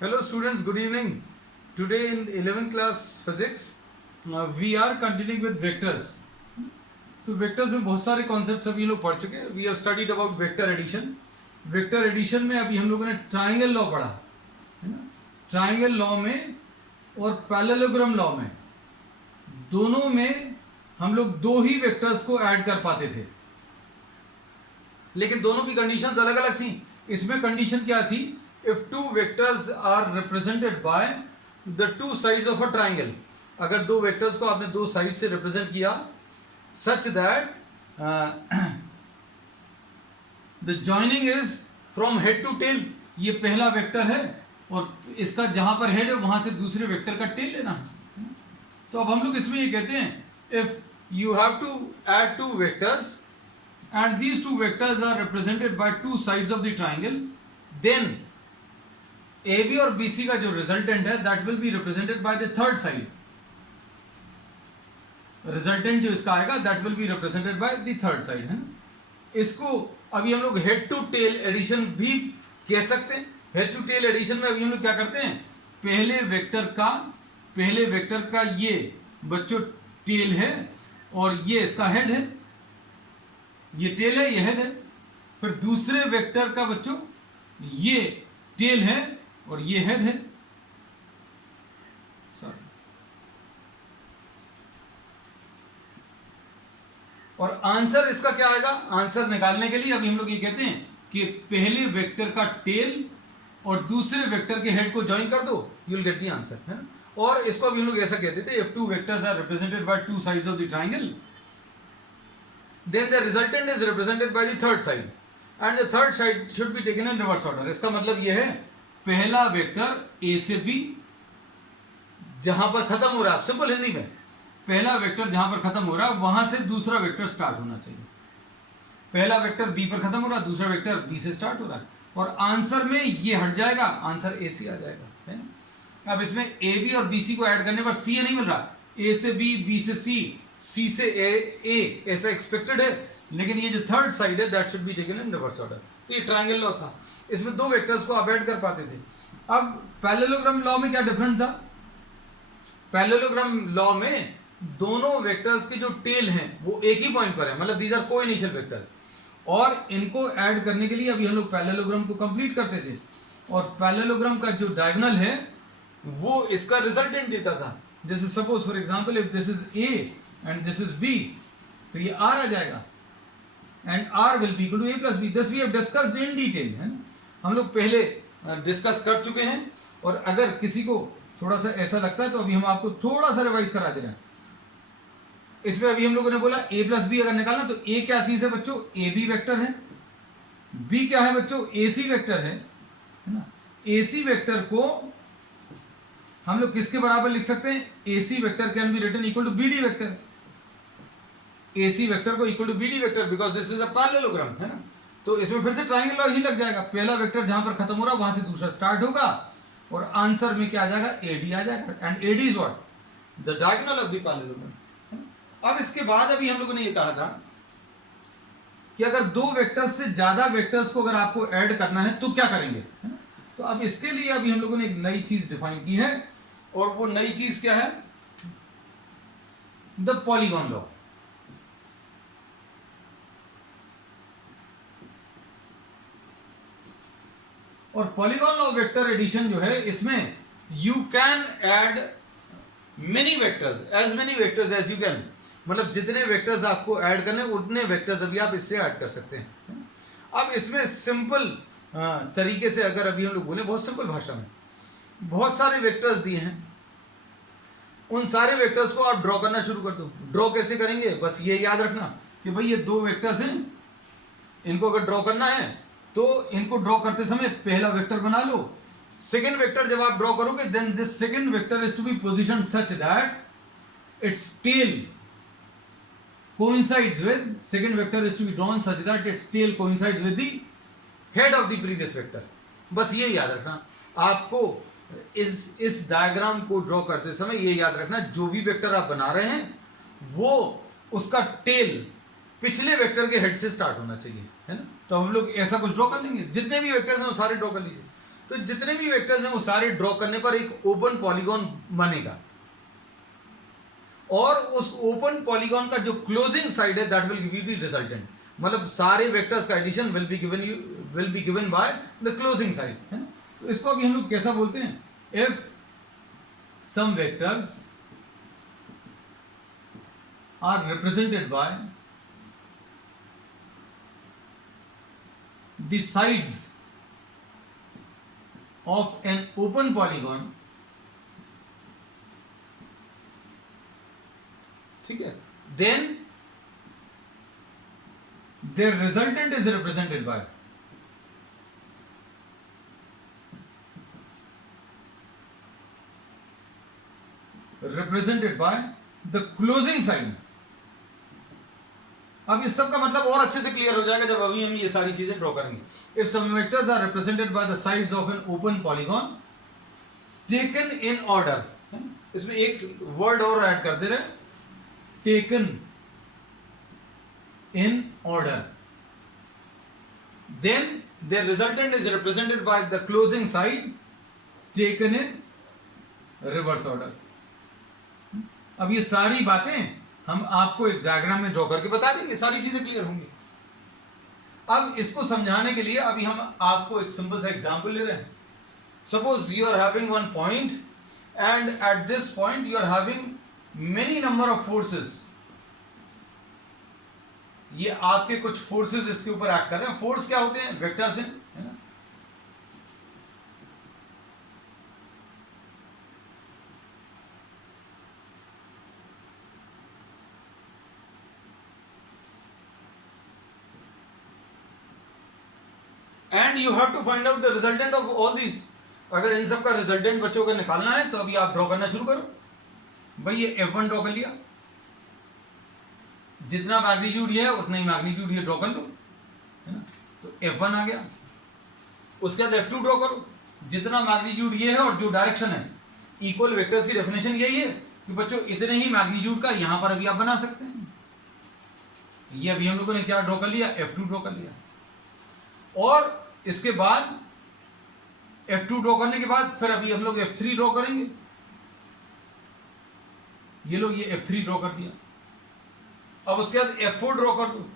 Hello students, good evening. Today in 11th class physics, we are continuing with vectors. तो vectors में बहुत सारे concepts अभी लोग पढ़ चुके हैं. We have studied about vector addition. Vector addition में अभी हम लोगों ने ट्राइंगल लॉ पढ़ा है ना. ट्राइंगल लॉ में और पैरेललोग्राम लॉ में दोनों में हम लोग दो ही वेक्टर्स को ऐड कर पाते थे, लेकिन दोनों की कंडीशंस अलग अलग थी. इसमें कंडीशन क्या थी? If two vectors are represented by the two sides of a triangle. अगर दो वेक्टर्स को आपने दो साइड से रिप्रेजेंट किया such that the joining is from head to tail. ये पहला वेक्टर है और इसका जहां पर हेड है वहां से दूसरे वेक्टर का टेल लेना. तो अब हम लोग इसमें ये कहते हैं if you have to add two vectors and these two vectors are represented by two sides of the triangle, then AB और BC का जो resultant है that will be represented by the third side. Resultant जो इसका आएगा that will be represented by the third side है ना. इसको अभी हम लोग head to tail addition भी कह सकते हैं. head to tail addition में अभी हम लोग क्या करते हैं? पहले वेक्टर का ये बच्चों टेल है और ये इसका हेड है. ये टेल है, ये हेड है. फिर दूसरे वेक्टर का बच्चों ये टेल है और ये हेड है. सॉरी. और आंसर इसका क्या आएगा? आंसर निकालने के लिए अभी हम लोग ये कहते हैं कि पहले वेक्टर का टेल और दूसरे वेक्टर के हेड को ज्वाइन कर दो, you will get the answer है ना. और इसको अभी हम लोग ऐसा कहते थे, if two vectors are represented by two sides of the triangle, then the resultant is represented by the third side and the third side should be taken in reverse order. इसका मतलब यह है पहला वेक्टर A से B जहां पर खत्म हो रहा है, सिंपल हिंदी में पहला वेक्टर जहां पर खत्म हो रहा है वहां से दूसरा वेक्टर स्टार्ट होना चाहिए. पहला वेक्टर B पर खत्म हो रहा है, दूसरा वेक्टर B से स्टार्ट हो रहा है और आंसर में ये हट जाएगा, आंसर AC आ जाएगा है ना. अब इसमें AB और BC को ऐड करने पर C नहीं मिल रहा, A से B, B से C, C से A ऐसा एक्सपेक्टेड है, लेकिन ये जो थर्ड साइड है that should be taken in reverse order. तो ये ट्रायंगल लॉ था, इसमें दो वेक्टर्स को आप ऐड कर पाते थे. अब पैरेललोग्राम लॉ में क्या डिफरेंट था? पैरेललोग्राम लॉ में दोनों वेक्टर्स के जो टेल हैं वो एक ही पॉइंट पर है, मतलब दीज आर कोइनिशियल वेक्टर्स. और इनको ऐड करने के लिए अभी हम लोग पैरेललोग्राम को कंप्लीट करते थे और पैरेललोग्राम का जो डायगोनल है वो इसका रिजल्टेंट देता था. जैसे suppose for example if this is A and this is B, तो ये R आ जाएगा and R will be equal to A plus B. This we have discussed in detail है ना. हम लोग पहले डिस्कस कर चुके हैं और अगर किसी को थोड़ा सा ऐसा लगता है तो अभी हम आपको थोड़ा सा रिवाइज करा दे रहे हैं. इसमें अभी हम लोगों ने बोला A plus B अगर निकालना तो A क्या चीज है बच्चों? AB वेक्टर है. B क्या है बच्चों? AC वेक्टर है ना. AC वेक्टर को हम लोग किसके बराबर लिख सकते हैं? AC vector can be written equal to BD vector. AC vector को equal to BD vector because this is a parallelogram है ना. तो इसमें फिर से ट्रायंगल लॉ ही लग जाएगा. पहला वेक्टर जहां पर खत्म हो रहा है वहां से दूसरा स्टार्ट होगा और आंसर में क्या आ जाएगा? AD आ जाएगा and AD is what? The diagonal of the parallelogram. अब इसके बाद अभी हम लोगों ने ये कहा था कि अगर दो वेक्टर्स से ज्यादा वेक्टर्स को अगर आपको ऐड करना है तो क्या करेंगे है ना. तो अब इसके लिए अभी हम लोगों ने एक नई चीज डिफाइन की है और वो नई चीज क्या है? The polygon law. और पॉलीगॉन लॉ वेक्टर एडिशन जो है इसमें you can add many vectors, as many vectors as you can. मतलब जितने वेक्टर्स आपको ऐड करने उतने वेक्टर्स अभी आप इससे ऐड कर सकते हैं. अब इसमें सिंपल तरीके से अगर अभी हम लोग बोले, बहुत सिंपल भाषा में, बहुत सारे वेक्टर्स दिए हैं, उन सारे वेक्टर्स को आप ड्रॉ करना शुरू कर दो. ड्रॉ कैसे करेंगे? बस ये याद रखना कि भाई ये दो वेक्टर्स हैं, इनको अगर ड्रॉ करना है तो इनको ड्रॉ करते समय पहला वेक्टर बना लो. सेकेंड वेक्टर जब आप ड्रॉ करोगे then this second vector is to be positioned such that its tail coincides with, second vector is to be drawn such that its tail coincides with the head of the previous vector. बस ये याद रखना आपको. इस diagram को draw करते समय ये याद रखना जो भी वेक्टर आप बना रहे हैं वो उसका टेल पिछले वेक्टर के हेड से स्टार्ट होना चाहिए है ना. तो हम लोग ऐसा कुछ ड्रॉ कर लेंगे, जितने भी वेक्टर्स हैं वो सारे ड्रॉ कर लीजिए. तो जितने भी वेक्टर्स हैं वो सारे ड्रॉ करने पर एक ओपन पॉलीगॉन बनेगा, और उस ओपन पॉलीगॉन का जो क्लोजिंग साइड है that will give you the resultant, मतलब सारे वेक्टर्स का addition will be given by the closing side, है ना। तो इसको अभी हम लोग कैसा बोलते हैं, if some vectors are represented by the sides of an open polygon, ठीक है, then their resultant is represented by the closing sign. अब इस सब का मतलब और अच्छे से क्लियर हो जाएगा जब अभी हम ये सारी चीजें ड्रॉ करेंगे। If some vectors are represented by the sides of an open polygon taken in order, इसमें एक वर्ड और ऐड कर दे रहे, taken in order, then their resultant is represented by the closing side taken in reverse order. अब ये सारी बातें हम आपको एक डायग्राम में ड्रॉ करके बता देंगे, सारी चीजें क्लियर होंगी। अब इसको समझाने के लिए अभी हम आपको एक सिंपल सा एग्जांपल ले रहे हैं। Suppose you are having one point and at this point you are having many number of forces, ये आपके कुछ फोर्सेस इसके ऊपर एक्ट कर रहे हैं। फोर्स क्या होते हैं, वेक्टर्स हैं, है ना। And you have to find out the resultant of all this. अगर इन सब का रिजल्टेंट बच्चों को निकालना है तो अभी आप ड्रॉ करना शुरू करो। भाई ये F1 ड्रॉ कर लिया, जितना मैग्नीट्यूड ये है उतना ही मैग्नीट्यूड ये ड्रॉ कर लो, है ना। तो F1 आ गया। उसके बाद F2 ड्रॉ करो, जितना मैग्नीट्यूड ये है और जो डायरेक्शन है। इक्वल वेक्टर्स की डेफिनेशन यही है कि बच्चों इतने ही मैग्नीट्यूड का यहां पर अभी आप बना सकते हैं। ये अभी हम लोगों ने क्या ड्रॉ कर लिया, F2 ड्रॉ कर लिया। और इसके बाद F2 ड्रॉ करने के बाद फिर अभी हम लोग F3 ड्रॉ करेंगे। ये लोग ये F3 ड्रॉ कर दिया। अब उसके बाद F4 ड्रॉ कर दो।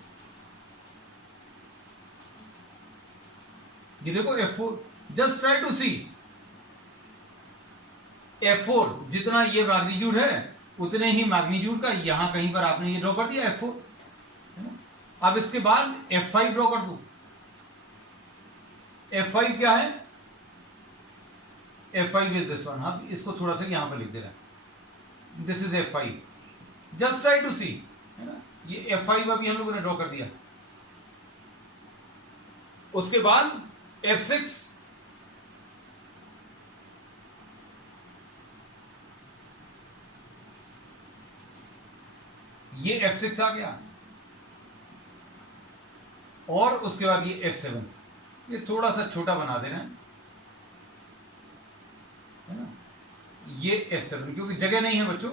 ये देखो F4, just try to C F4 जितना ये मैग्नीट्यूड है उतने ही मैग्नीट्यूड का यहां कहीं पर आपने ये ड्रॉ कर दिया F4, है ना। अब इसके बाद F5 ड्रॉ कर दो। F5 क्या है, F5 इज दिस वन। अब इसको थोड़ा सा यहां पर लिख दे रहा है, this is F5, just try to see, है ना। ये F5 अभी हम लोगों ने ड्रॉ कर दिया। उसके बाद F6, ये F6 आ गया। और उसके बाद ये F7, ये थोड़ा सा छोटा बना देना है ना। ये F7 क्योंकि जगह नहीं है बच्चों,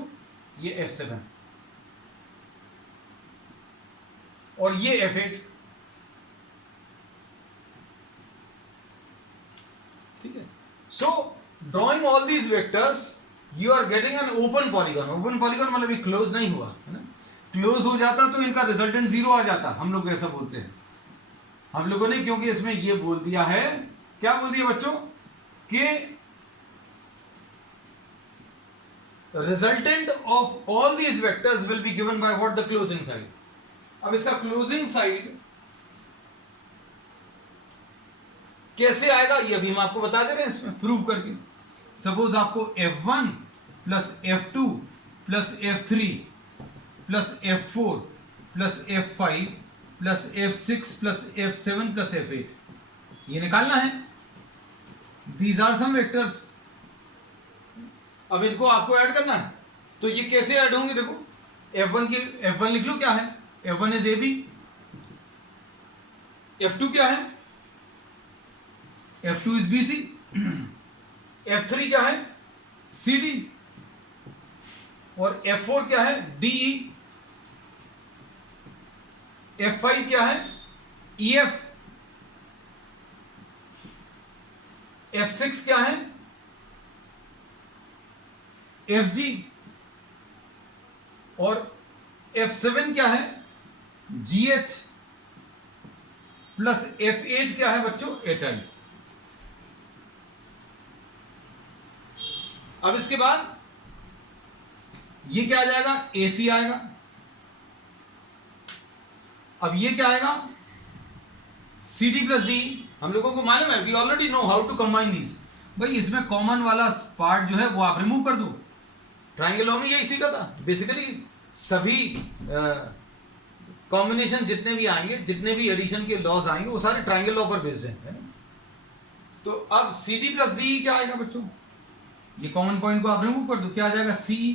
ये F7 और ये F8, ठीक है। So drawing all these vectors you are getting an open polygon. Open polygon मतलब ये क्लोज नहीं हुआ, है ना। क्लोज हो जाता तो इनका रिजल्टेंट 0 आ जाता, हम लोग ऐसा बोलते हैं। हम लोगों ने क्योंकि इसमें ये बोल दिया है, क्या बोल दिया बच्चों, कि resultant of all these vectors will be given by what, the closing side. अब इसका क्लोजिंग साइड कैसे आएगा ये अभी हम आपको बता दे रहे हैं इसमें प्रूव करके। सपोज आपको F1 plus F2 plus F3 plus F4 plus F5 plus F6 plus F7 plus F8 ये निकालना है। These are some vectors. अब इनको आपको ऐड करना है, तो ये कैसे ऐड होंगे, देखो F1 लिख लो, क्या है, F1 इज AB, F2 क्या है, F2 इज BC, F3 क्या है, CD, और F4 क्या है, DE, F5 क्या है, EF, F6 क्या है, Fg, और F7 क्या है, GH, प्लस F8 क्या है बच्चों, HI। अब इसके बाद ये क्या आ जाएगा, AC आएगा। अब ये क्या आएगा, CD प्लस D। हम लोगों को मालूम है, we already know how to combine these. भाई इसमें कॉमन वाला पार्ट जो है वो आप रिमूव कर दो। ट्राइंगल लॉ में यही सीखा था बेसिकली। सभी कॉम्बिनेशन जितने भी आएंगे, जितने भी एडिशन के लॉज आएंगे, वो सारे ट्राइंगल लॉ पर बेस्ड है ना। तो अब CD प्लस D क्या आएगा बच्चों, ये कॉमन पॉइंट को आप रिमूव कर दो, क्या आ जाएगा, CE।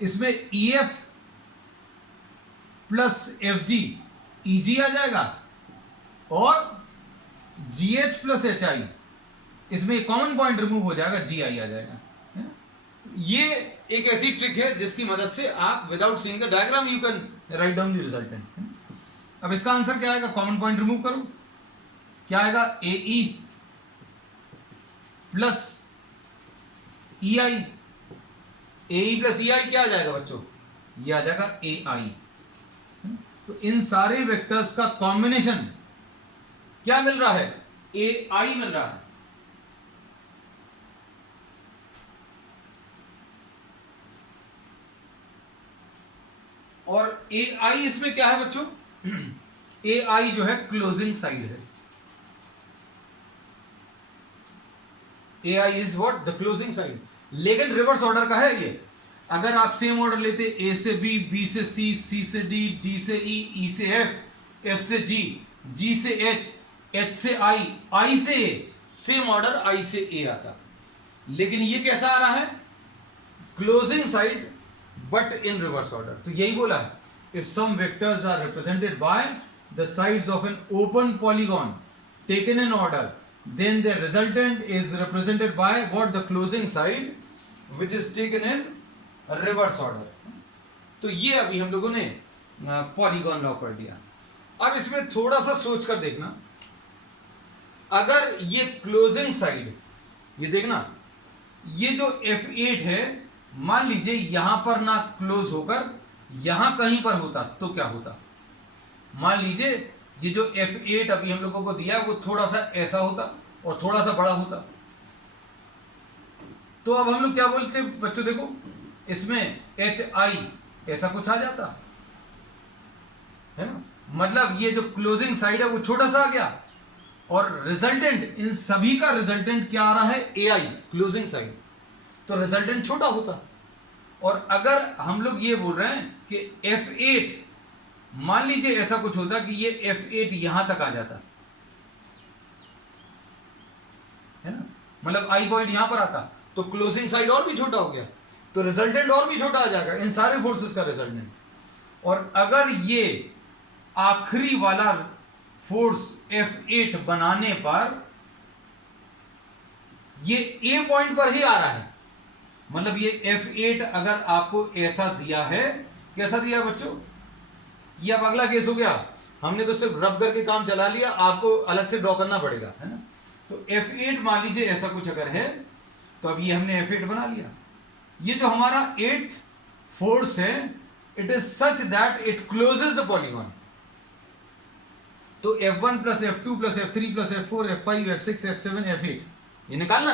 इसमें EF प्लस FG, EG आ जाएगा, और GH प्लस HI, इसमें कॉमन पॉइंट रिमूव हो जाएगा, GI आ जाएगा। ये एक ऐसी ट्रिक है जिसकी मदद से आप without seeing the diagram you can write down the resultant. अब इसका आंसर क्या आएगा, कॉमन पॉइंट रिमूव करो, क्या आएगा, AE plus EI। AE plus EI क्या आ जाएगा बच्चों, ये आ जाएगा AI। तो इन सारे वेक्टर्स का कॉम्बिनेशन क्या मिल रहा है, AI मिल रहा है। और AI इसमें क्या है बच्चों, AI जो है क्लोजिंग साइड है। AI is what, the closing side. लेकिन रिवर्स ऑर्डर का है ये। अगर आप सेम ऑर्डर लेते A से B, B से C, C से D, D से E, E से F, F से G, G से H, H से I, I से A, सेम ऑर्डर I से A आता। लेकिन ये कैसा आ रहा है, closing side but in reverse order. तो यही बोला है, if some vectors are represented by the sides of an open polygon taken in order, then the resultant is represented by what, the closing side which is taken in reverse order। तो ये अभी हम लोगों ने polygon law पढ़ लिया। अब इसमें थोड़ा सा सोच कर देखना, अगर ये क्लोजिंग साइड, ये देखना, ये जो F8 है, मान लीजिए यहां पर ना क्लोज होकर यहां कहीं पर होता तो क्या होता। मान लीजिए ये जो F8 अभी हम लोगों को दिया वो थोड़ा सा ऐसा होता और थोड़ा सा बड़ा होता, तो अब हम लोग क्या बोलते बच्चों, देखो इसमें HI ऐसा कुछ आ जाता है ना। मतलब ये जो क्लोजिंग साइड है वो छोटा सा आ गया, और रिजल्टेंट, इन सभी का रिजल्टेंट क्या आ रहा है, AI क्लोजिंग साइड, तो रिजल्टेंट छोटा होता। और अगर हम लोग ये बोल रहे हैं कि F8, मान लीजिए ऐसा कुछ होता कि ये F8 यहां तक आ जाता है ना, मतलब I पॉइंट यहां पर आता, तो क्लोजिंग साइड और भी छोटा हो गया, तो रिजल्टेंट और भी छोटा आ जाएगा, इन सारे फोर्सेस का रिजल्टेंट। और अगर ये आखिरी वाला फोर्स F8 बनाने पर ये A पॉइंट पर ही आ रहा है, मतलब ये F8 अगर आपको ऐसा दिया है, कैसा दिया बच्चों, ये अब अगला केस हो गया, हमने तो सिर्फ रब करके काम चला लिया, आपको अलग से ड्रॉ करना पड़ेगा, है ना। तो F8 मान लीजिए ऐसा कुछ अगर है, तो अब ये हमने F8 बना लिया। ये जो हमारा 8th फोर्स है, it is such that it closes the polygon. तो F1 plus F2 plus F3 plus F4 F5 F6 F7 F8 ये निकालना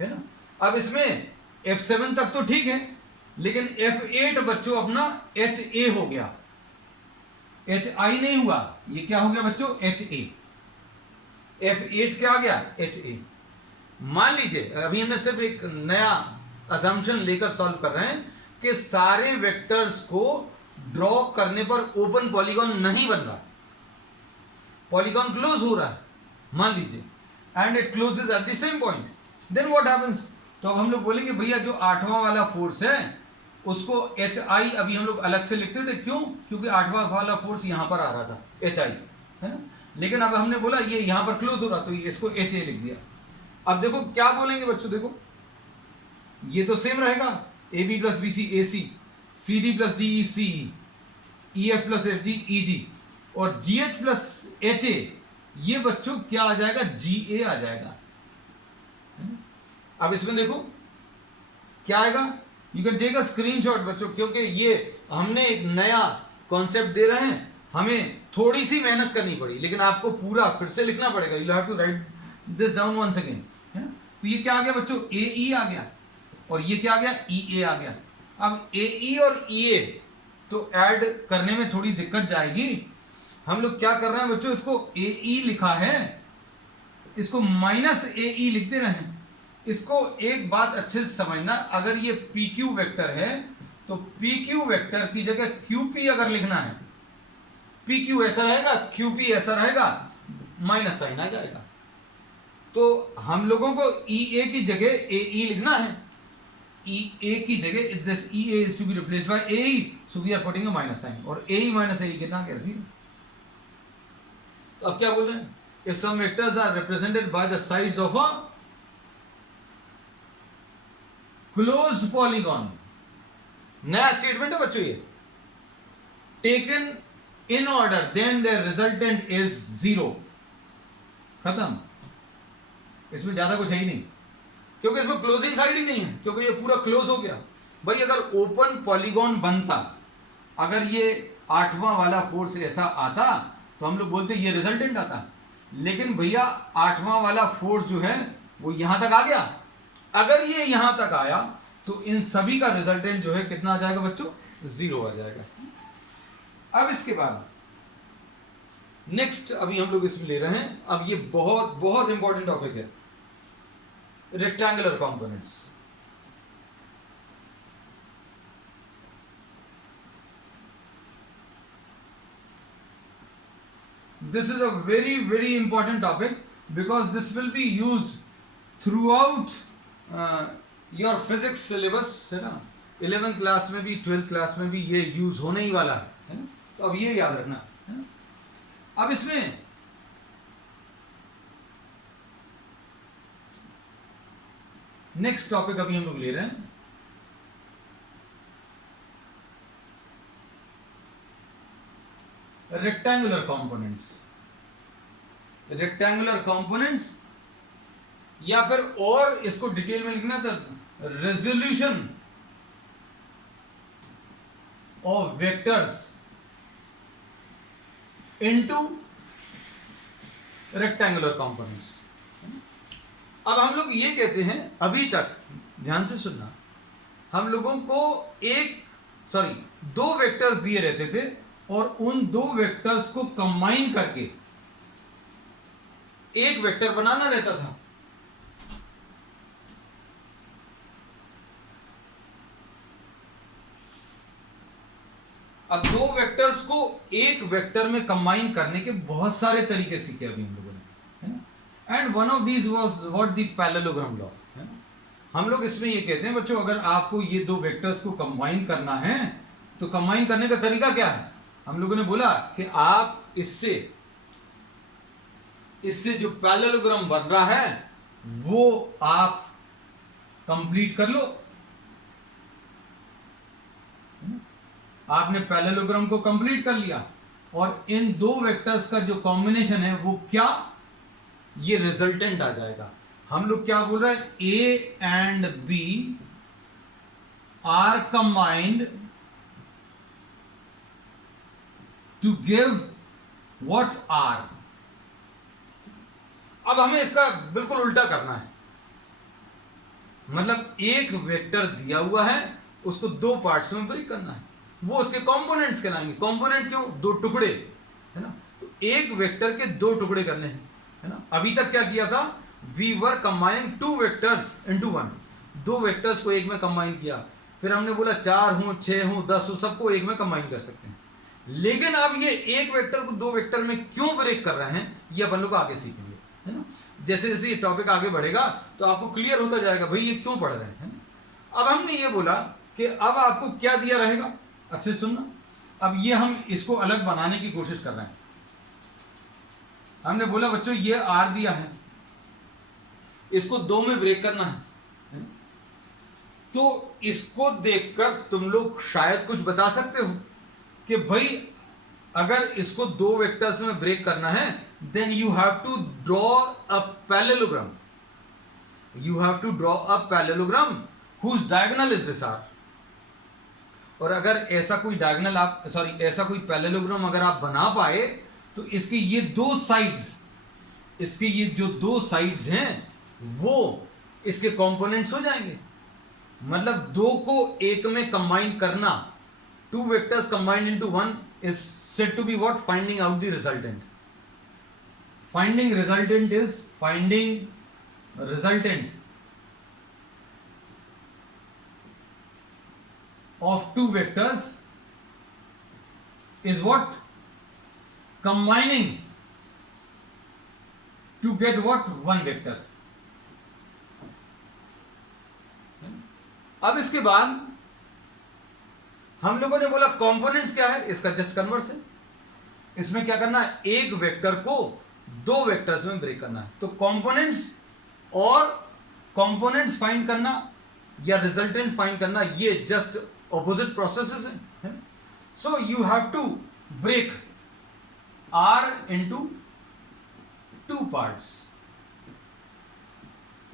है ना। अब इसमें F7 तक तो ठीक है, लेकिन F8 बच्चों अपना HA हो गया, HI नहीं हुआ, ये क्या हो गया बच्चों, HA। F8 क्या आ गया, HA। मान लीजिए अभी हमने सिर्फ एक नया असम्पशन लेकर सॉल्व कर रहे हैं कि सारे वेक्टर्स को ड्रॉ करने पर ओपन पॉलीगॉन नहीं बन रहा, पॉलीगॉन क्लोज हो रहा है, मान लीजिए, and it closes at the same point, then what happens. तो अब हम लोग बोलेंगे भैया जो 8वां वाला फोर्स है उसको HI अभी हम लोग अलग से लिखते थे, क्यों, क्योंकि 8वां वाला फोर्स यहां पर आ रहा था, HI, है ना। लेकिन अब हमने बोला ये यहां पर क्लोज हो रहा, तो इसको HA लिख दिया। अब देखो क्या बोलेंगे बच्चों, देखो ये तो सेम रहेगा, AB plus BC AC, CD plus DE CE, EF plus FG EG, और GH प्लस HA, ये बच्चों क्या आ जाएगा, GA आ जाएगा। अब इसमें देखो क्या आएगा, you can take a screenshot बच्चों, क्योंकि ये हमने एक नया कॉन्सेप्ट दे रहे हैं, हमें थोड़ी सी मेहनत करनी पड़ी, लेकिन आपको पूरा फिर से लिखना पड़ेगा। You have to write this down once again, है ना। तो ये क्या आ गया बच्चों, ए ई आ गया, और ये क्या आ गया, ई ए आ गया। अब ए ई और ई ए तो ऐड करने में थोड़ी दिक्कत जाएगी। हम लोग क्या कर रहे हैं बच्चों, इसको ए ई लिखा है, इसको माइनस ए ई लिख दे रहे हैं। इसको एक बात अच्छे से समझना, अगर ये पी क्यू वेक्टर है तो पी क्यू वेक्टर की जगह क्यू पी अगर लिखना है, पी क्यू ऐसा रहेगा, क्यू पी ऐसा रहेगा, माइनस साइन आ जाएगा। तो हम लोगों को ई ए की जगह ए ई लिखना है, ई ए की जगह this E A is to be replaced by A E, so we are putting a minus sign, और ए ई माइनस ए ई कितना क्या जीरो। तो अब क्या बोल रहे हैं, if some vectors are represented by the sides of a closed polygon, नया स्टेटमेंट है बच्चों ये, taken in order then their resultant is zero, खत्म। इसमें ज्यादा कुछ है ही नहीं, क्योंकि इसमें क्लोजिंग साइड ही नहीं है, क्योंकि ये पूरा क्लोज हो गया। भाई अगर ओपन पॉलीगॉन बनता, अगर ये 8वां वाला फोर्स ऐसा आता तो हम लोग बोलते ये रिजल्टेंट आता, लेकिन भैया 8वां वाला फोर्स जो है वो यहां तक आ गया। अगर ये यहां तक आया तो इन सभी का रिजल्टेंट जो है कितना आ जाएगा बच्चों, जीरो आ जाएगा। अब इसके बाद नेक्स्ट अभी हम लोग इसमें ले रहे हैं, अब ये बहुत बहुत इंपॉर्टेंट टॉपिक है, rectangular components. This is a very very important topic because this will be used throughout your physics syllabus, है ना। 11th क्लास में भी 12th क्लास में भी ये यूज होने ही वाला है ना, तो अब ये याद रखना है ना। अब इसमें नेक्स्ट टॉपिक अभी हम लोग ले रहे हैं, रेक्टेंगुलर कंपोनेंट्स। रेक्टेंगुलर कंपोनेंट्स, या फिर और इसको डिटेल में लिखना था, resolution of vectors into rectangular components. अब हम लोग ये कहते हैं, अभी तक ध्यान से सुनना, हम लोगों को दो वेक्टर्स दिए रहते थे और उन दो वेक्टर्स को कंबाइन करके एक वेक्टर बनाना रहता था। अब दो वेक्टर्स को एक वेक्टर में कंबाइन करने के बहुत सारे तरीके सीखे अभी हम लोगों ने, है ना। And one of these was what the parallelogram law, है ना। हम लोग इसमें ये कहते हैं बच्चों, अगर आपको ये दो वेक्टर्स को कंबाइन करना है तो कंबाइन करने का तरीका क्या है। हम लोगों ने बोला कि आप इससे जो पैरेललोग्राम बन रहा है वो आप कंप्लीट कर लो। आपने पैरेललोग्राम को कंप्लीट कर लिया और इन दो वेक्टर्स का जो कॉम्बिनेशन है वो क्या, ये रिजल्टेंट आ जाएगा। हम लोग क्या बोल रहे हैं, A and B are combined to give what R. अब हमें इसका बिल्कुल उल्टा करना है, मतलब एक वेक्टर दिया हुआ है उसको दो पार्ट्स में ब्रेक करना है, वो उसके कंपोनेंट्स कहलाएंगे। कंपोनेंट क्यों, दो टुकड़े, है ना। तो एक वेक्टर के दो टुकड़े करने हैं, है ना। अभी तक क्या किया था, we were combining two vectors into one, दो वेक्टर्स को एक में कंबाइन किया, फिर हमने बोला 4 हो 6 हो 10 हो सबको एक में कंबाइन कर सकते हैं। लेकिन अब ये एक वेक्टर को दो वेक्टर में क्यों ब्रेक कर रहे हैं, ये अपन लोग आगे सीखेंगे, है ना। जैसे जैसे ये टॉपिक आगे बढ़ेगा तो आपको क्लियर होता जाएगा भाई ये क्यों पढ़ रहे हैं, है ना। अब हमने ये बोला कि अब आपको क्या दिया रहेगा, अच्छे सुनना। अब ये हम इसको अलग बनाने की कोशिश कर रहे हैं। हमने बोला बच्चों ये आर दिया है, इसको दो में ब्रेक करना है, तो इसको देखकर तुम लोग शायद कुछ बता सकते हो कि भाई अगर इसको दो वेक्टर्स में ब्रेक करना है then you have to draw a parallelogram. you have to draw a parallelogram whose diagonal is this r. और अगर ऐसा कोई डायगोनल आप ऐसा कोई पैरेललोग्राम अगर आप बना पाए तो इसके ये दो साइड्स, इसके ये जो दो साइड्स हैं वो इसके कंपोनेंट्स हो जाएंगे। मतलब दो को एक में कंबाइन करना, two vectors combined into one is said to be what, finding out the resultant. Finding resultant is finding resultant of two vectors is what, combining to get what, one vector। अब इसके बाद हम लोगों ने बोला components क्या है, इसका जस्ट कन्वर्स है। इसमें क्या करना है, एक वेक्टर को दो वेक्टर्स में ब्रेक करना है। तो कंपोनेंट्स और कंपोनेंट्स फाइंड करना या रिजल्टेंट फाइंड करना, ये जस्ट opposite processes हैं। So you have to break R into two parts,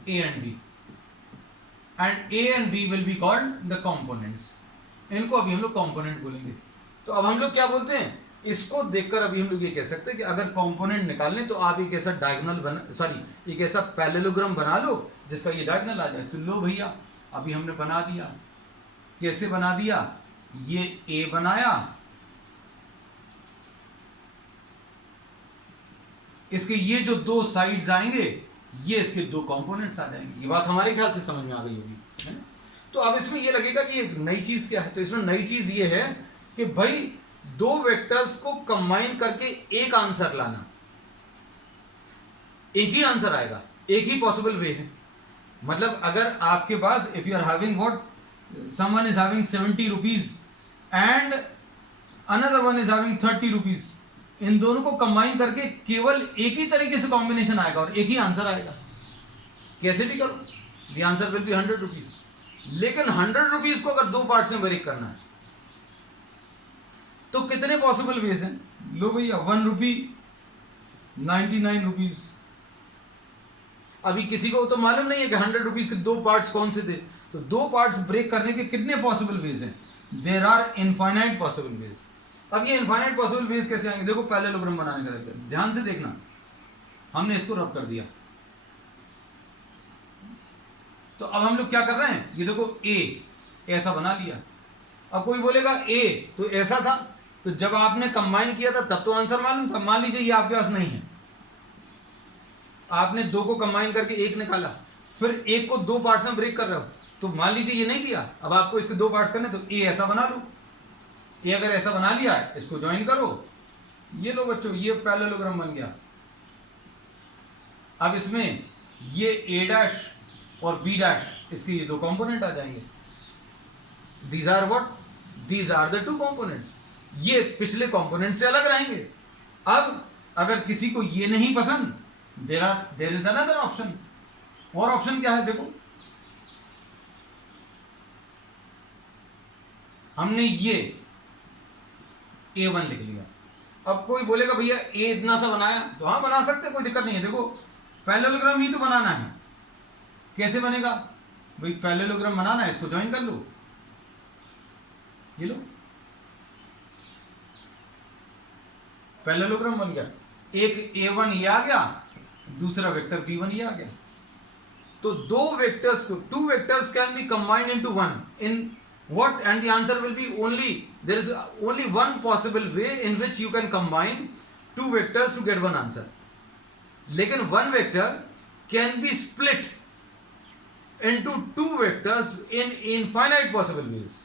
A and B, and A and B will be called the components। इनको अभी हम लोग component बोलेंगे। तो अब हम लोग क्या बोलते हैं, इसको देखकर अभी हम लोग ये कह सकते हैं कि अगर component निकालने तो आप एक ऐसा डायगोनल एक ऐसा पैरेललोग्राम बना लो जिसका ये डायगोनल आ जाए। तो लो भैया अभी हमने बना दिया। कैसे बना दिया, ये A बनाया, इसके ये जो दो साइड्स आएंगे ये इसके दो कंपोनेंट्स आ जाएंगे। ये बात हमारे ख्याल से समझ में आ गई होगी, है? तो अब इसमें ये लगेगा कि एक नई चीज क्या है, तो इसमें नई चीज ये है कि भाई दो वेक्टर्स को कंबाइन करके एक आंसर लाना। एक ही आंसर आएगा, एक ही पॉसिबल वे है। मतलब अगर आपके पास if you are having what, someone is having 70 rupees and another one is having 30 rupees, इन दोनों को कंबाइन करके केवल एक ही तरीके से कॉम्बिनेशन आएगा और एक ही आंसर आएगा। कैसे भी करो, the answer will be 100 rupees। लेकिन 100 rupees को अगर दो पार्ट्स में ब्रेक करना है तो कितने पॉसिबल वेज हैं। लो भैया 1 रुपी 99 रुपीज। अभी किसी को तो मालूम नहीं है कि 100 रुपीज के दो पार्ट्स कौन से थे, तो दो पार्ट्स ब्रेक करने के कितने पॉसिबल वेज हैं, there are infinite possible ways. अब ये इनफाइनाइट पॉसिबल वेज कैसे आएंगे, देखो पैरेललोग्राम बनाने का तरीका ध्यान से देखना। हमने इसको रब कर दिया, तो अब हम लोग क्या कर रहे हैं, ये देखो ए ऐसा बना लिया। अब कोई बोलेगा ए तो ऐसा था, तो जब आपने कंबाइन किया था तब तो आंसर मालूम था। मान लीजिए ये आपके पास नहीं है, आपने दो को कंबाइन करके एक निकाला, फिर एक को दो पार्ट्स में ब्रेक कर रहे हो, तो मान लीजिए ये नहीं दिया, अब आपको इसके दो पार्ट्स करने, तो ए ऐसा बना लो। ए अगर ऐसा बना लिया, इसको ज्वाइन करो, ये लो बच्चों ये पैरेललोग्राम बन गया। अब इसमें ये ए डैश और बी डैश, इसके ये दो कंपोनेंट आ जाएंगे। These are what, these are the two components. ये पिछले कंपोनेंट से अलग रहेंगे। अब अगर किसी को ये नहीं पसंद, देयर इज अनदर ऑप्शन। और ऑप्शन क्या है, देखो हमने ये A1 लिख लिया। अब कोई बोलेगा भैया ए इतना सा बनाया, तो हाँ बना सकते, कोई दिक्कत नहीं है। देखो पैरेललोग्राम ही तो बनाना है, कैसे बनेगा भाई, पैरेललोग्राम बनाना है, इसको ज्वाइन कर लो, ये लो पैरेललोग्राम बन गया। एक A1 ये आ गया, दूसरा वेक्टर B1 ये आ गया। तो दो वेक्टर्स को, two vectors can be combined into one in what, and the answer will be only, there is only one possible way in which you can combine two vectors to get one answer. लेकिन one vector can be split into two vectors in infinite possible ways।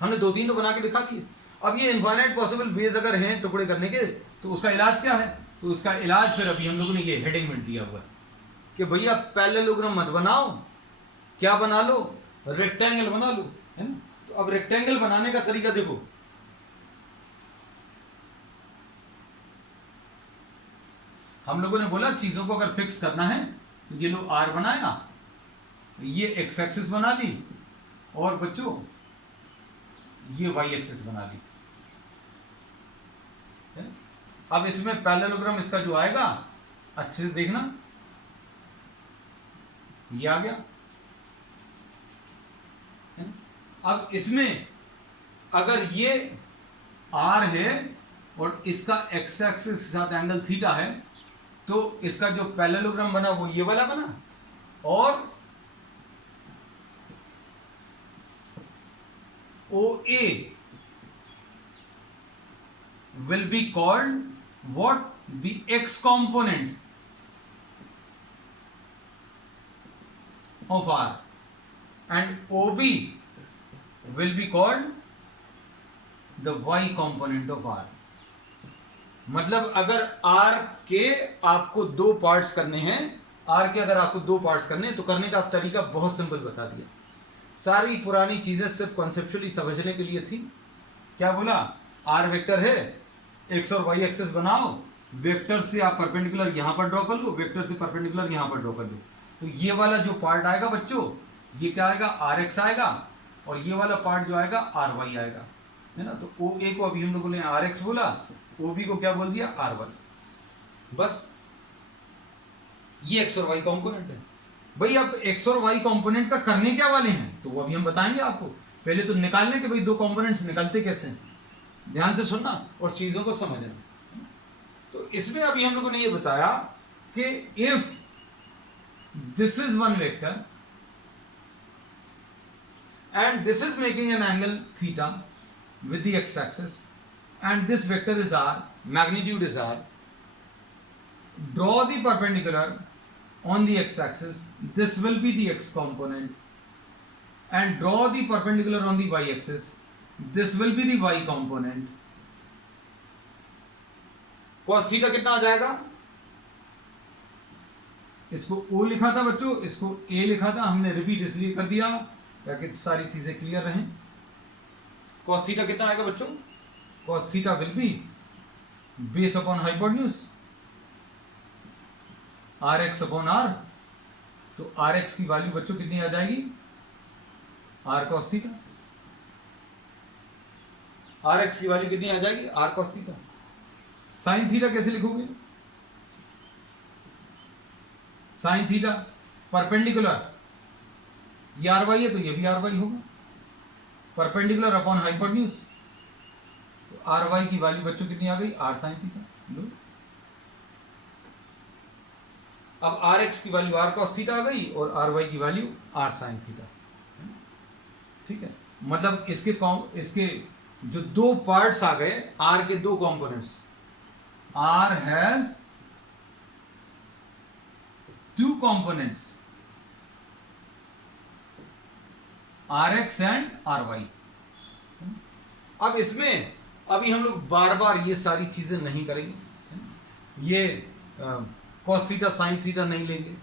हमने दो तीन तो बना के दिखा दिए। अब ये infinite possible ways अगर हैं टुकड़े करने के, तो उसका इलाज क्या है, तो उसका इलाज फिर अभी हम लोगों ने ये हेडिंग में दिया हुआ है कि भैया पैरेललोग्राम मत बनाओ, क्या बना लो, रेक्टेंगल बना लो, है ना। तो अब रेक्टेंगल बनाने का तरीका देखो, हम लोगों ने बोला चीजों को अगर फिक्स करना है तो ये लो आर बनाया, ये एक्स एक्सिस बना ली, और बच्चों ये वाई एक्सिस बना ली। अब इसमें पैरेललोग्राम इसका जो आएगा, अच्छे से देखना, ये आ गया है ना। अब इसमें अगर ये r है और इसका x एक्सिस के साथ एंगल थीटा है, तो इसका जो पैरेललोग्राम बना वो ये वाला बना, और OA will be called what? The x component of R, and OB will be called the y component of R. मतलब अगर R के आपको दो पार्ट्स करने हैं, R के अगर आपको दो पार्ट्स करने हैं तो करने का तरीका बहुत सिंपल बता दिया। सारी पुरानी चीजें सिर्फ कॉन्सेप्चुअली समझने के लिए थी। क्या बोला? R वेक्टर है, x और y एक्सिस बनाओ, वेक्टर से आप परपेंडिकुलर यहां पर ड्रॉ कर लो, वेक्टर से परपेंडिकुलर यहां पर ड्रॉ कर लो, तो ये वाला जो पार्ट आएगा बच्चों, ये क्या आएगा? RX आएगा, और ये वाला पार्ट जो आएगा RY आएगा, है ना। तो OA को अभी हम लोगों ने RX बोला, OB को क्या बोल दिया? RY। बस ये x और y कंपोनेंट है भाई। अब x और y कंपोनेंट का करने क्या वाले हैं तो वो अभी हम बताएंगे आपको। पहले तो निकालने के भाई दो कंपोनेंट्स निकलते कैसे हैं, ध्यान से सुनना और चीजों को समझना। तो इसमें अभी हम लोगों ने ये बताया कि if this is one vector and this is making an angle theta with the x-axis, and this vector is r, magnitude is r, draw the perpendicular on the x-axis, this will be the x component, and draw the perpendicular on the y-axis, this will be the y component. cos theta कितना आ जाएगा? इसको O लिखा था बच्चों, इसको A लिखा था, हमने रिपीट इसलिए कर दिया ताकि सारी चीजें क्लियर रहें। cos थीटा कितना आएगा बच्चों? cos theta will be base upon hypotenuse rx upon r, तो rx की वैल्यू बच्चों कितनी आ जाएगी? r cos theta. rx की वैल्यू कितनी आ जाएगी? r cos theta. sin theta कैसे लिखोगे? sin थीटा परपेंडिकुलर, ये आर वाई है तो ये भी आर वाई होगा, परपेंडिकुलर अपॉन हाइपोटेन्यूज, तो आर वाई की वैल्यू बच्चों कितनी आ गई? R sine theta. अब आर एक्स की वैल्यू आर कॉस थीटा आ गई और आर वाई की वैल्यू आर साइन थीटा। ठीक है, मतलब इसके जो दो पार्ट्स आ गए, आर के दो components, R has two components, RX and RY। अब इसमें अभी हम लोग बार बार ये सारी चीजें नहीं करेंगे, ये cos थीटा sin थीटा नहीं लेंगे।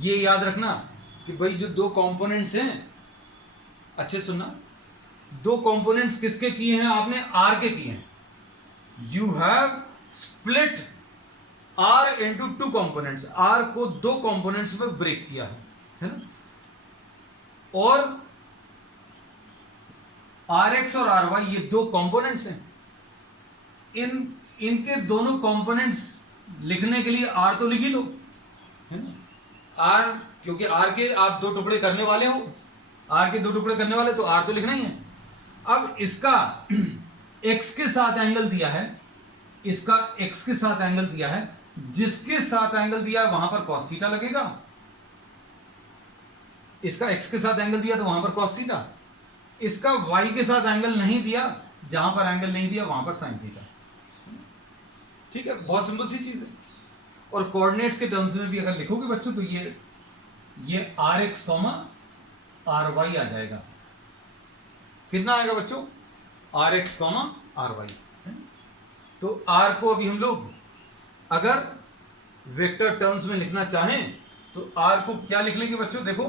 ये याद रखना कि भाई जो दो कंपोनेंट्स हैं, अच्छे सुनना, दो कंपोनेंट्स किसके किए हैं आपने? R के किए हैं। You have split R into two components, R को दो कंपोनेंट्स में ब्रेक किया है ना। और RX और RY ये दो कंपोनेंट्स हैं, इनके दोनों कंपोनेंट्स लिखने के लिए R तो लिख ही लो, है ना। R, क्योंकि R के आप दो टुकड़े करने वाले हो, R के दो टुकड़े करने वाले तो R तो लिखना ही है। अब इसका X के साथ एंगल दिया है, इसका X के साथ एंगल दिया है, जिसके साथ एंगल दिया है वहां पर cos थीटा लगेगा। इसका x के साथ एंगल दिया तो वहां पर cos थीटा, इसका y के साथ एंगल नहीं दिया, जहां पर एंगल नहीं दिया वहां पर sin थीटा। ठीक है, बहुत सिंपल सी चीज है। और कोऑर्डिनेट्स के टर्म्स में भी अगर लिखोगे बच्चों तो ये rx ry आ जाएगा। कितना आएगा बच्चों? rx ry। तो r को अभी हम लोग अगर वेक्टर टर्म्स में लिखना चाहें तो r को क्या लिख लेंगे बच्चों? देखो,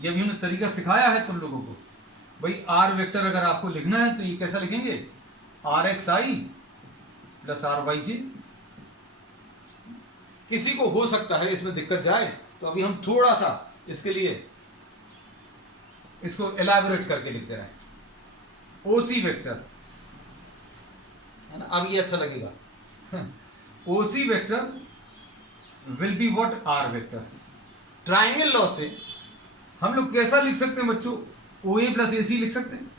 ये भी हमने तरीका सिखाया है तुम लोगों को। भाई r वेक्टर अगर आपको लिखना है तो ये कैसा लिखेंगे? rxi plus ryj। किसी को हो सकता है इसमें दिक्कत जाए, तो अभी हम थोड़ा सा इसके लिए इसको एलैबोरेट करके लिखते रहे। ओसी वेक्टर है ना, अब ये अच्छा लगेगा। OC vector will be what? R vector. Triangle law से हम लोग कैसा लिख सकते हैं बच्चों, ओ ए प्लस ए सी लिख सकते हैं।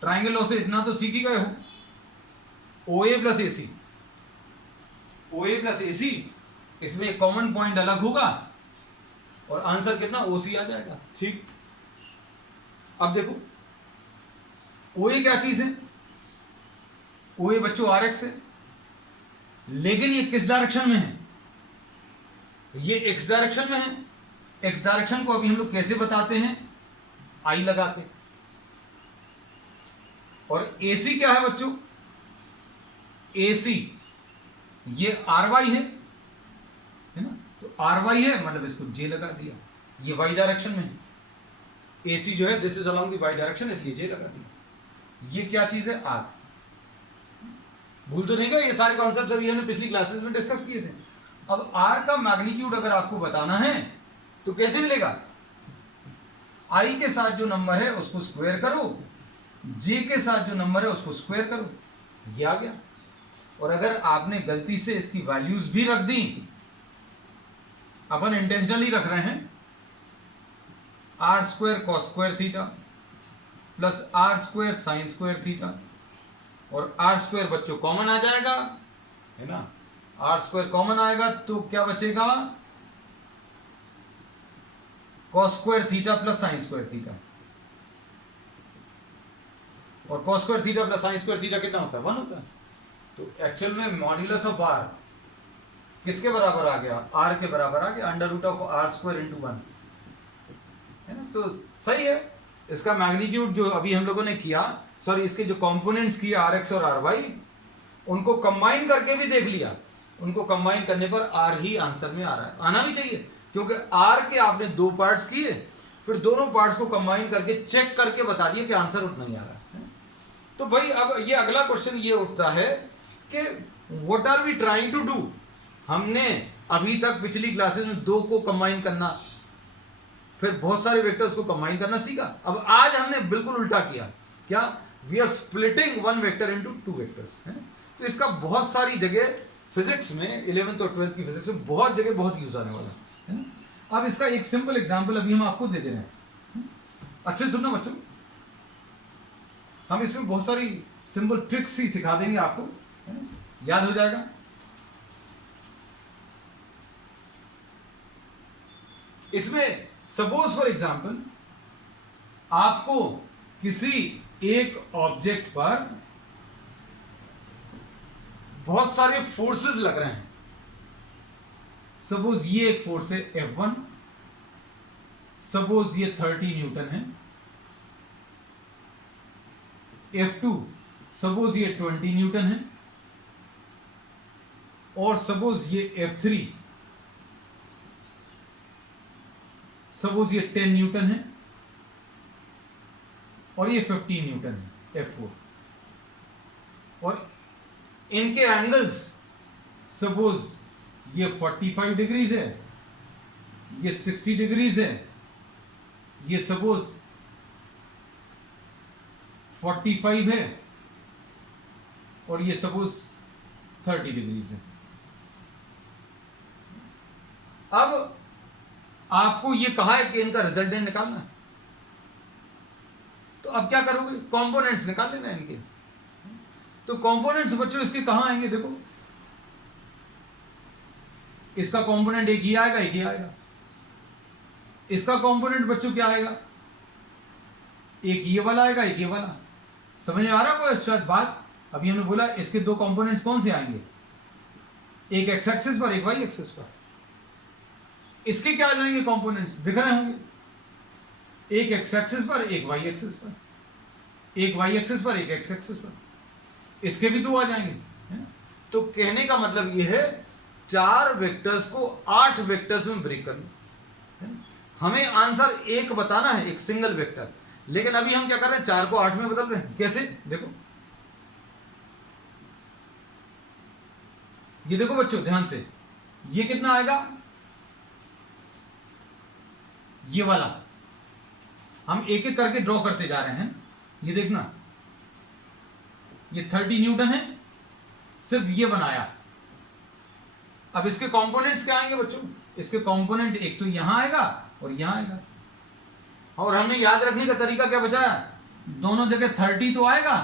ट्राइंगल लॉ से इतना तो सीख ही गए हो, ओ ए प्लस ए सी, ओ ए प्लस ए सी, इसमें एक कॉमन पॉइंट अलग होगा और आंसर कितना, ओ सी आ जाएगा। ठीक, अब देखो ओ ए क्या चीज है, ओ ए बच्चों आर एक्स है, लेकिन ये किस डायरेक्शन में है, ये एक्स डायरेक्शन में है। एक्स डायरेक्शन को अभी हम लोग कैसे बताते हैं, आई लगा के। और ए सी क्या है बच्चों, ए सी ये आर वाई है ना, तो आर वाई है मतलब इसको जे लगा दिया, ये वाई डायरेक्शन में है। ए सी जो है this is along the Y direction, इसलिए जे लगा दिया। ये क्या चीज है, आर। भूल तो नहीं गए, ये सारे कॉन्सेप्ट अभी हमने पिछली क्लासेस में डिस्कस किए थे। अब आर का मैग्नीट्यूड अगर आपको बताना है तो कैसे मिलेगा, आई के साथ जो नंबर है उसको स्क्वायर करो, जे के साथ जो नंबर है उसको स्क्वायर करो, ये आ गया। और अगर आपने गलती से इसकी वैल्यूज भी रख दी, अपन इंटेंशनली रख रहे हैं, R square cos square theta plus R square sine square theta, और आर स्क्वायर बच्चों कॉमन आ जाएगा, है ना, आर स्क्वायर कॉमन आएगा तो क्या बचेगा, cos square theta plus sine square theta. और cos square theta plus sine square theta कितना होता है, 1 होता है। तो एक्चुअल में मॉड्यूलस ऑफ आर किसके बराबर आ गया, आर के बराबर आ गया, under root of R square into 1, है ना। तो सही है, इसका मैग्नीट्यूड जो अभी हम लोगों ने किया, सॉरी इसके जो कंपोनेंट्स किए आर एक्स और आर वाई, उनको कंबाइन करके भी देख लिया, उनको कंबाइन करने पर आर ही आंसर में आ रहा है, आना भी चाहिए, क्योंकि आर के आपने 2 पार्ट्स किए, फिर दोनों पार्ट्स को कंबाइन करके चेक करके बता दिए कि आंसर उतना ही आ रहा है। तो भाई अब ये अगला क्वेश्चन ये उठता है कि what are we trying to do. हमने अभी तक पिछली क्लासेस में 2 को कंबाइन करना, फिर बहुत सारे वेक्टर्स को कंबाइन करना सीखा। अब आज हमने बिल्कुल उल्टा किया, क्या, we are splitting 1 vector into 2 vectors, है। तो इसका बहुत सारी जगह फिजिक्स में, 11th और 12th की फिजिक्स में बहुत जगह बहुत यूज आने वाला है। अब इसका एक सिंपल एग्जांपल अभी हम आपको दे दे रहे हैं, अच्छे सुनना बच्चों, हम इसमें बहुत सारी सिंपल ट्रिक्स ही सिखा देंगे आपको, है ना? याद हो जाएगा। इसमें सपोज फॉर एग्जांपल आपको किसी एक ऑब्जेक्ट पर बहुत सारे फोर्सेस लग रहे हैं। सपोज ये एक फोर्स है F1, सपोज ये 30 न्यूटन है, F2 सपोज ये 20 न्यूटन है, और सपोज ये F3 सपोज ये 10 न्यूटन है, और ये 15 न्यूटन है F4, और इनके एंगल्स सपोज ये 45 डिग्रीज है, ये 60 डिग्रीज है, ये सपोज 45 है, और ये सपोज 30 डिग्रीज है। अब आपको ये कहा है कि इनका रिजल्टेंट निकालना है, तो अब क्या करोगे, कंपोनेंट्स निकाल लेना इनके। तो कंपोनेंट्स बच्चों इसके कहां आएंगे, देखो इसका कंपोनेंट एक ही आएगा, एक ही आएगा। इसका कंपोनेंट बच्चों क्या आएगा, एक ये वाला आएगा, एक ये वाला। समझ में आ रहा होगा शायद बात। अभी हमने बोला इसके 2 कंपोनेंट्स कौन से आएंगे, एक एक्स एक्सिस पर, एक वाई एक्सिस पर। इसके क्या आ जाएंगे कंपोनेंट्स, दिख रहे होंगे, एक एक्स एक्सिस पर, एक वाई एक्सिस पर, एक वाई एक्सिस पर, एक एक्स एक्सिस पर। इसके भी 2 आ जाएंगे, है ना। तो कहने का मतलब ये है 4 वेक्टर्स को 8 वेक्टर्स में ब्रेक करना। हमें आंसर 1 बताना है, एक सिंगल वेक्टर, लेकिन अभी हम क्या कर रहे हैं, 4 को 8 में बदल रहे हैं। कैसे, देखो ये देखो बच्चों ध्यान से, ये कितना आएगा, ये वाला हम एक एक करके ड्रॉ करते जा रहे हैं। ये देखना, ये 30 न्यूटन है, सिर्फ ये बनाया। अब इसके कंपोनेंट्स क्या आएंगे बच्चों, इसके कंपोनेंट एक तो यहां आएगा और यहां आएगा, और हमने याद रखने का तरीका क्या बचाया, दोनों जगह 30 तो आएगा,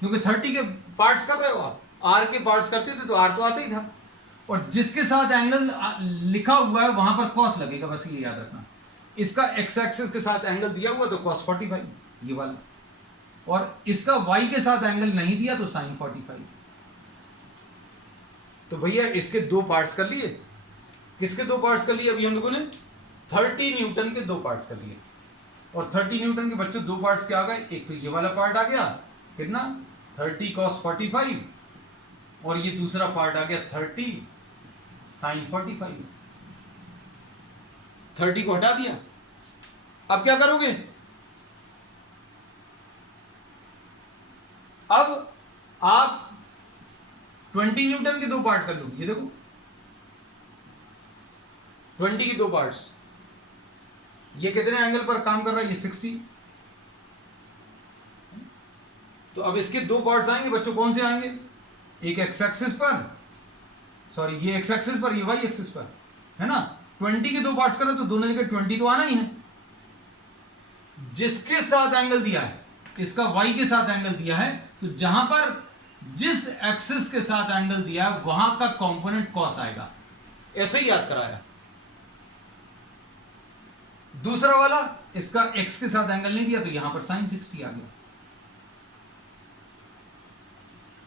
क्योंकि 30 के पार्ट्स कर रहे हो आप, आर के पार्ट्स करते थे तो आर तो आता ही था, और जिसके साथ एंगल लिखा हुआ है वहां पर कॉस लगेगा, बस ये याद रखना। इसका एक्स एक्सिस के साथ एंगल दिया हुआ तो cos 45 ये वाला, और इसका y के साथ एंगल नहीं दिया तो sin 45। तो भैया इसके दो पार्ट्स कर लिए, किसके दो पार्ट्स कर लिए अभी हम लोगों ने, 30 न्यूटन के दो पार्ट्स कर लिए, और 30 न्यूटन के बच्चों दो पार्ट्स क्या आ गए, एक तो ये वाला पार्ट आ गया कितना 30 cos 45, और ये दूसरा पार्ट आ गया 30 sin 45। 30 को हटा दिया, अब क्या करोगे, अब आप 20 न्यूटन के दो पार्ट कर लो, ये देखो 20 की दो पार्ट्स, ये कितने एंगल पर काम कर रहा है, ये 60। तो अब इसके दो पार्ट्स आएंगे बच्चों, कौन से आएंगे, एक एक्स एक्सिस पर, सॉरी ये एक्स एक्सिस पर, ये वाई एक्सिस पर, है ना। 20 के दो पार्ट्स करें तो दोनों जगह 20 तो आना ही है। जिसके साथ एंगल दिया है, इसका y के साथ एंगल दिया है, तो जहां पर जिस एक्सिस के साथ एंगल दिया है वहां का कंपोनेंट कॉस आएगा, ऐसे ही याद कराया। दूसरा वाला इसका x के साथ एंगल नहीं दिया तो यहां पर sin 60 आ गया।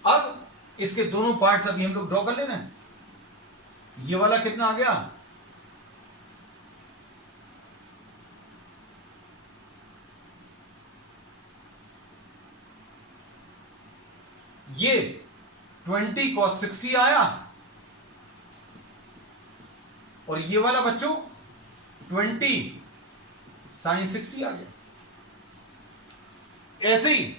अब इसके दोनों पार्ट्स अभी हम लोग ड्रॉ कर लेना है। ये वाला कितना आ गया, ये 20 cos 60 आया, और ये वाला बच्चों 20 sin 60 आ गया। ऐसे ही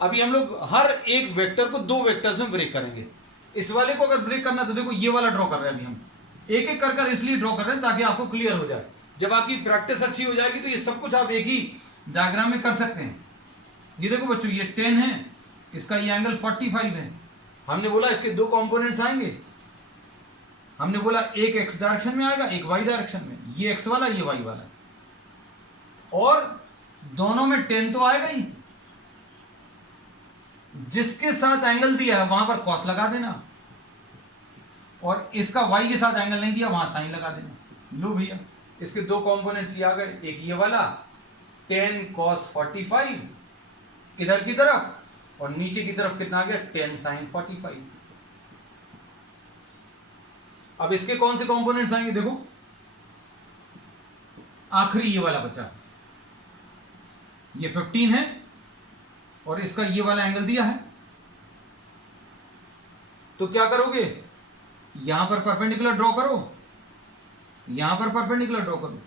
अभी हम लोग हर एक वेक्टर को दो वेक्टर्स में ब्रेक करेंगे। इस वाले को अगर ब्रेक करना तो देखो ये वाला ड्रॉ कर रहे हैं, अभी हम एक एक कर इसलिए ड्रॉ कर रहे हैं ताकि आपको क्लियर हो जाए। जब आपकी प्रैक्टिस अच्छी हो जाएगी तो ये सब कुछ आप एक ही डायग्राम में कर सकते हैं। ये देखो बच्चों ये 10 है, इसका ये एंगल 45 है। हमने बोला इसके दो कंपोनेंट्स आएंगे, हमने बोला एक एक्स डायरेक्शन में आएगा, एक वाई डायरेक्शन में, ये एक्स वाला ये वाई वाला, और दोनों में 10 तो आएगा ही। जिसके साथ एंगल दिया है वहां पर कॉस लगा देना, और इसका y के साथ एंगल नहीं दिया वहां साइन लगा देना। लो भैया इसके दो कंपोनेंट्स ये आ गए, एक ये वाला 10 cos 45 इधर की तरफ, और नीचे की तरफ कितना आ गया 10 sin 45। अब इसके कौन से कंपोनेंट्स आएंगे देखो, आखिरी ये वाला बचा, ये 15 है और इसका ये वाला एंगल दिया है, तो क्या करोगे, यहां पर परपेंडिकुलर ड्रॉ करो, यहां पर परपेंडिकुलर ड्रॉ करो।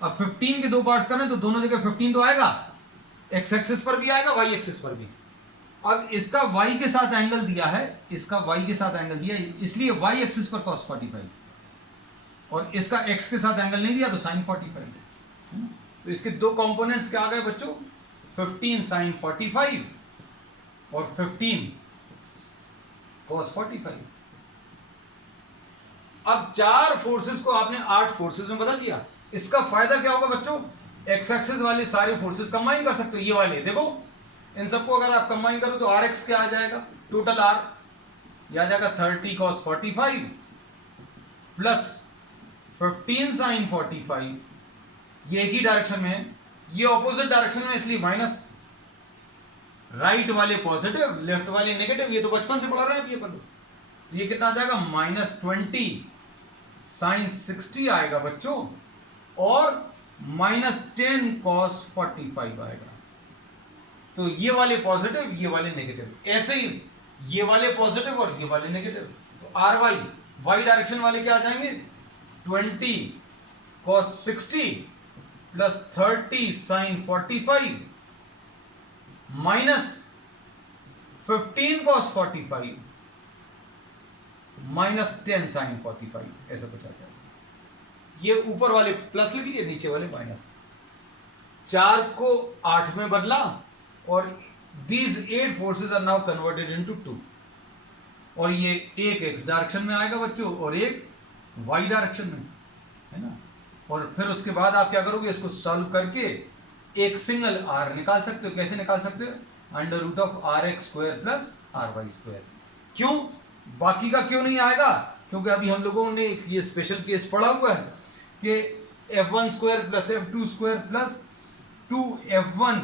अब 15 के दो पार्ट्स करें तो दोनों जगह 15 तो आएगा, एक्स एक्सिस पर भी आएगा वाई एक्सिस पर भी। अब इसका y के साथ एंगल दिया है, इसका y के साथ एंगल दिया है, इसलिए y एक्सिस पर cos 45, और इसका x के साथ एंगल नहीं दिया तो sin 45। तो इसके दो कंपोनेंट्स क्या आ गए बच्चों, 15 sin 45 और 15 cos 45। अब चार फोर्सेस को आपने 8 फोर्सेस में बदल दिया। इसका फायदा क्या होगा बच्चों, एक्स एक्सिस वाले सारे फोर्सेस कंबाइन कर सकते हो। ये वाले देखो, इन सबको अगर आप कंबाइन करो तो आर एक्स क्या आ जाएगा, टोटल आर ये आ जाएगा 30 cos 45 प्लस 15 sin 45। ये एक ही डायरेक्शन में है, ये ऑपोजिट डायरेक्शन में, इसलिए माइनस, राइट वाले पॉजिटिव लेफ्ट वाले नेगेटिव। ये तो बचपन से पढ़ा रहे हैं, ये पढ़ो। ये कितना आ जाएगा -20 sin 60 आएगा बच्चों, और -10 cos 45 आएगा। तो ये वाले पॉजिटिव ये वाले नेगेटिव, ऐसे ही ये वाले पॉजिटिव और ये वाले नेगेटिव। तो आर वाई वाई डायरेक्शन वाले क्या आ जाएंगे, 20 cos 60 plus 30 sin 45 minus 15 cos 45 minus 10 sin 45, ऐसा कुछ आ जाएगा। ये ऊपर वाले प्लस लिख लिए, नीचे वाले माइनस। 4 को 8 में बदला, और these 8 forces are now converted into 2। और ये एक x डायरेक्शन में आएगा बच्चों और एक y डायरेक्शन में, है ना। और फिर उसके बाद आप क्या करोगे, इसको सॉल्व करके एक सिंगल r निकाल सकते हो। कैसे निकाल सकते हो, under root of R X square plus R Y square. क्यों, बाकी का क्यों नहीं आएगा, क्योंकि अभी हम लोगों ने ये स्पेशल केस पढ़ा हुआ है कि f1 square plus f2 square plus 2f1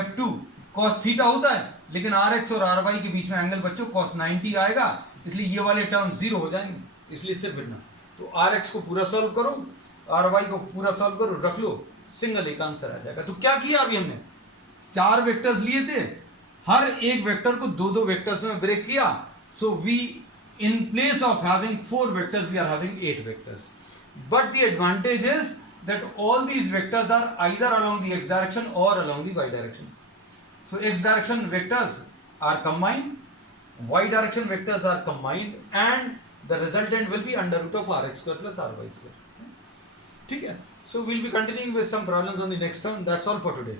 f2 cos theta होता है, लेकिन rx और ry के बीच में एंगल बच्चों cos 90 आएगा, इसलिए ये वाले टर्म जीरो हो जाएंगे, इसलिए सिर्फ इतना। तो rx को पूरा सॉल्व करो, ry को पूरा सॉल्व करो, रख लो, सिंगल एक आंसर आ जाएगा। तो क्या किया अभी हमने, 4 वेक्टर्स लिए थे, हर एक वेक्टर को दो दो वेक्टर्स में ब्रेक किया। So we in place of having 4 vectors we are having 8 vectors, but the advantage is that all these vectors are either along the x direction or along the y direction. So x direction vectors are combined, y direction vectors are combined, and the resultant will be under root of rx square plus ry square. ठीक है, so we'll be continuing with some problems on the next term. That's all for today.